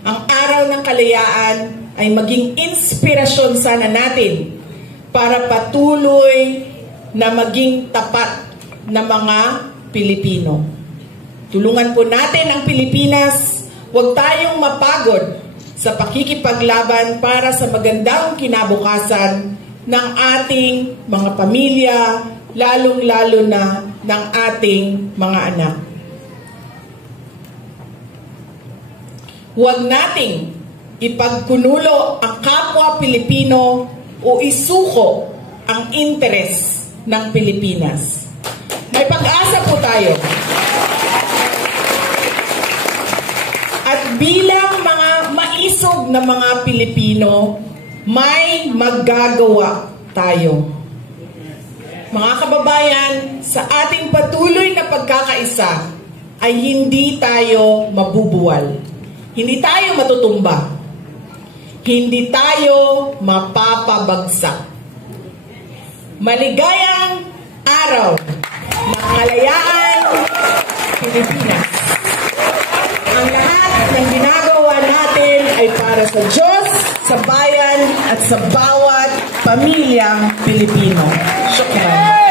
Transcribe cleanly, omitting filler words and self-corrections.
ang araw ng kalayaan ay maging inspirasyon sana natin para patuloy na maging tapat na mga Pilipino. Tulungan po natin ang Pilipinas, huwag tayong mapagod sa pakikipaglaban para sa magandang kinabukasan ng ating mga pamilya, lalong-lalo na ng ating mga anak. Huwag nating ipagkunulo ang kapwa Pilipino o isuko ang interes ng Pilipinas. May pag-asa po tayo. At bilang mga maisog na mga Pilipino, may magagawa tayo. Mga kababayan, sa ating patuloy na pagkakaisa ay hindi tayo mabubuwal. Hindi tayo matutumba. Hindi tayo mapapabagsak. Maligayang araw ng kalayaan, Pilipinas. Ang lahat ng ginagawa natin ay para sa Diyos, sa bayan, at sa bawat pamilyang Pilipino. Shukran.